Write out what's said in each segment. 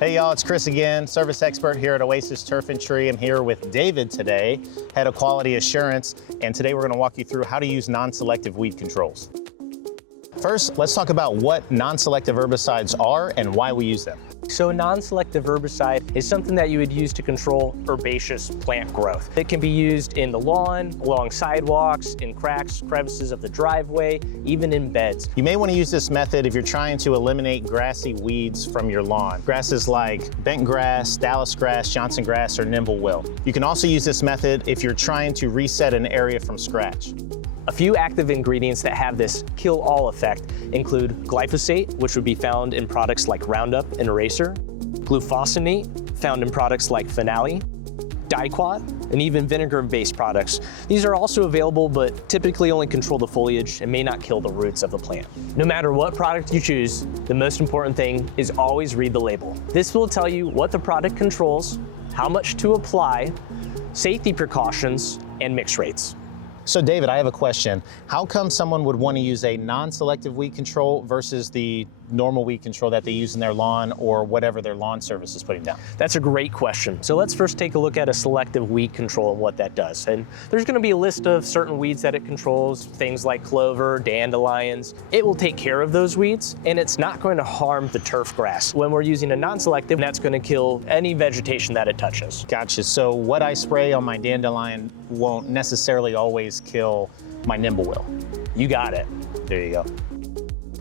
Hey y'all, it's Chris again, service expert here at Oasis Turf and Tree. I'm here with David today, head of quality assurance, and today we're going to walk you through how to use non-selective weed controls. First, let's talk about what non-selective herbicides are and why we use them. So a non-selective herbicide is something that you would use to control herbaceous plant growth. It can be used in the lawn, along sidewalks, in cracks, crevices of the driveway, even in beds. You may want to use this method if you're trying to eliminate grassy weeds from your lawn. Grasses like bent grass, Dallisgrass, Johnson grass, or nimblewill. You can also use this method if you're trying to reset an area from scratch. A few active ingredients that have this kill-all effect include glyphosate, which would be found in products like Roundup and Eraser, glufosinate, found in products like Finale, diquat, and even vinegar-based products. These are also available, but typically only control the foliage and may not kill the roots of the plant. No matter what product you choose, the most important thing is always read the label. This will tell you what the product controls, how much to apply, safety precautions, and mix rates. So David, I have a question. How come someone would want to use a non-selective weed control versus the normal weed control that they use in their lawn or whatever their lawn service is putting down? That's a great question. So let's first take a look at a selective weed control and what that does. And there's going to be a list of certain weeds that it controls, things like clover, dandelions. It will take care of those weeds, and it's not going to harm the turf grass. When we're using a non-selective, that's going to kill any vegetation that it touches. Gotcha. So what I spray on my dandelion won't necessarily always kill my nimblewill. You got it. There you go.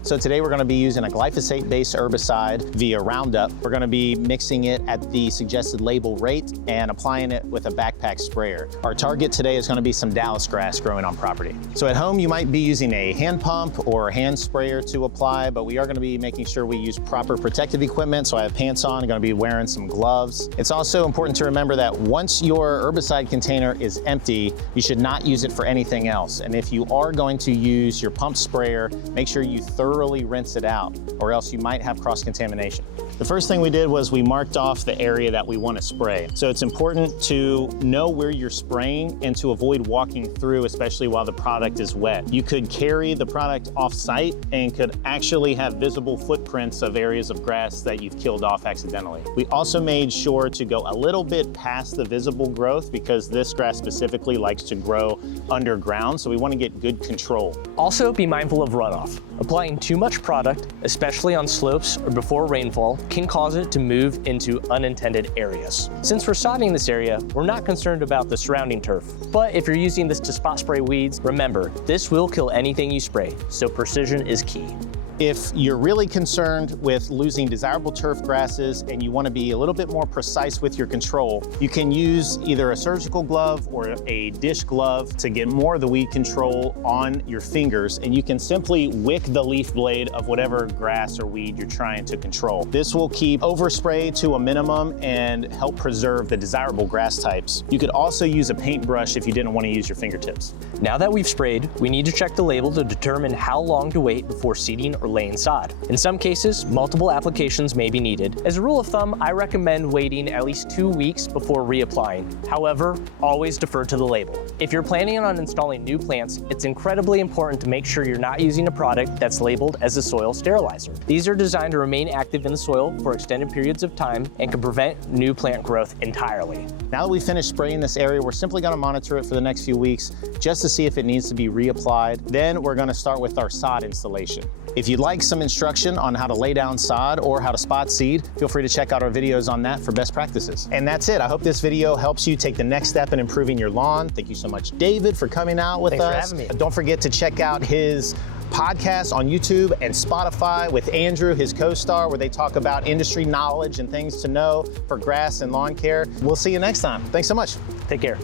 So today we're going to be using a glyphosate-based herbicide via Roundup. We're going to be mixing it at the suggested label rate and applying it with a backpack sprayer. Our target today is going to be some Dallisgrass growing on property. So at home you might be using a hand pump or hand sprayer to apply, but we are going to be making sure we use proper protective equipment. So I have pants on, I'm going to be wearing some gloves. It's also important to remember that once your herbicide container is empty, you should not use it for anything else. And if you are going to use your pump sprayer, make sure you thoroughly rinse it out, or else you might have cross-contamination. The first thing we did was we marked off the area that we want to spray. So it's important to know where you're spraying and to avoid walking through, especially while the product is wet. You could carry the product off-site and could actually have visible footprints of areas of grass that you've killed off accidentally. We also made sure to go a little bit past the visible growth because this grass specifically likes to grow underground, so we want to get good control. Also, be mindful of runoff. Applying too much product, especially on slopes or before rainfall, can cause it to move into unintended areas. Since we're sodding this area, we're not concerned about the surrounding turf. But if you're using this to spot spray weeds, remember, this will kill anything you spray, so precision is key. If you're really concerned with losing desirable turf grasses and you want to be a little bit more precise with your control, you can use either a surgical glove or a dish glove to get more of the weed control on your fingers, and you can simply wick the leaf blade of whatever grass or weed you're trying to control. This will keep overspray to a minimum and help preserve the desirable grass types. You could also use a paintbrush if you didn't want to use your fingertips. Now that we've sprayed, we need to check the label to determine how long to wait before seeding or laying sod. In some cases, multiple applications may be needed. As a rule of thumb, I recommend waiting at least 2 weeks before reapplying. However, always defer to the label. If you're planning on installing new plants, it's incredibly important to make sure you're not using a product that's labeled as a soil sterilizer. These are designed to remain active in the soil for extended periods of time and can prevent new plant growth entirely. Now that we've finished spraying this area, we're simply going to monitor it for the next few weeks just to see if it needs to be reapplied. Then we're going to start with our sod installation. If you'd like some instruction on how to lay down sod or how to spot seed, feel free to check out our videos on that for best practices. And that's it. I hope this video helps you take the next step in improving your lawn. Thank you so much, David, for coming out with us. Thanks for having me. Don't forget to check out his podcast on YouTube and Spotify with Andrew, his co-star, where they talk about industry knowledge and things to know for grass and lawn care. We'll see you next time. Thanks so much. Take care.